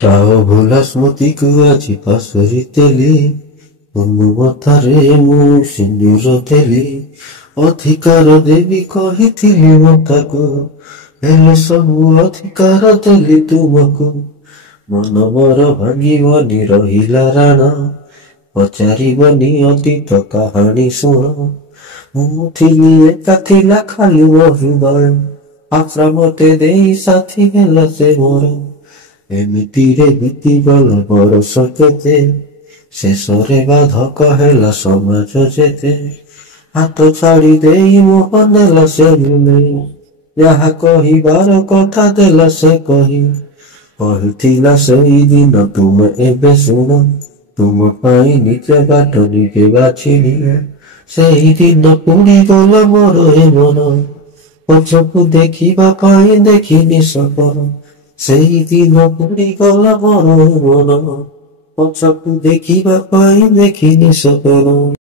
ତାଅ ଭୁଲା ସ୍ମୃତିକୁ ଆଜି ପାଶୋରି ଦେଲି, ମୋ ମଥାରେ ମୁଁ ସିନ୍ଦୁର ଦେଲି। ଅଧିକାର ଦେବି କହିଥିଲି ମୁଁ ତାକୁ, ହେଲେ ସବୁ ଅଧିକାର ଦେଲି ତୁମକୁ। ମନ ମୋର ଭାଙ୍ଗିବନି ରହିଲା ରାଣ, ପଚାରିବନି ଅତୀତ କାହାଣୀ ଶୁଣ। ମୁଁ ଥିଲି ଏକା ଥିଲା ଖାଲି ମୋ ହୃଦୟ, ଆଶ୍ରା ମତେ ଦେଇ ସାଥୀ ହେଲା ସେ ମୋର। ଏମିତିରେ ବିତିଗଲା ବରଷ କେତେ, ଶେଷରେ ବାଧକ ହେଲା ସମାଜ ଯେତେ। ହାତ ଛାଡ଼ି ଦେଇ ମୁହଁ ନେଲା ସେ ଭୁଲେଇ, ଯାହା କହିବାର କଥା ଦେଲା ସେ କହି। କହିଥିଲା ସେଇଦିନ ତୁମେ ଏବେ ଶୁଣ, ତୁମ ପାଇଁ ନିଜ ବାଟ ନିଜେ ବାଛିଲି। ସେଇଦିନ ପୋଡ଼ିଗଲା ମୋର ଏ ମନ, ପଛକୁ ଦେଖିବା ପାଇଁ ଦେଖିନି ସପନ। ସେଇଦିନ ପୋଡ଼ିଗଲା ମୋର ଏ ମନ, ପଛକୁ ଦେଖିବା ପାଇଁ ଦେଖିନି ସପନ।